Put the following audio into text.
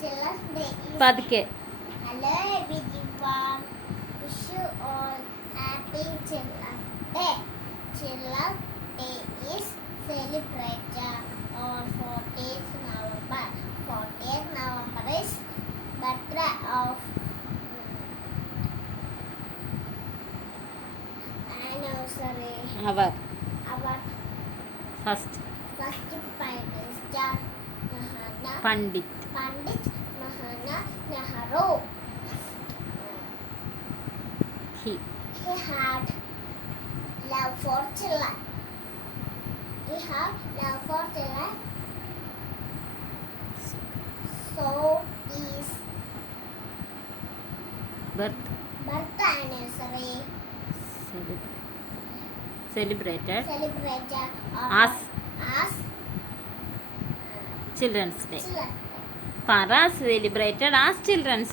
Children's Day is. പതുക്കെ. Hello everyone. Wish you all happy Children's Day. Children's Day is celebrated on 14th November. 14th November is birthday of anniversary. Our First first Prime Minister Pandit. Pandit Mahana Nehru. He had love for children. He had love for children. So his birth birth anniversary celebrated celebrated as as Children's Day. children. Para celebrated as Children's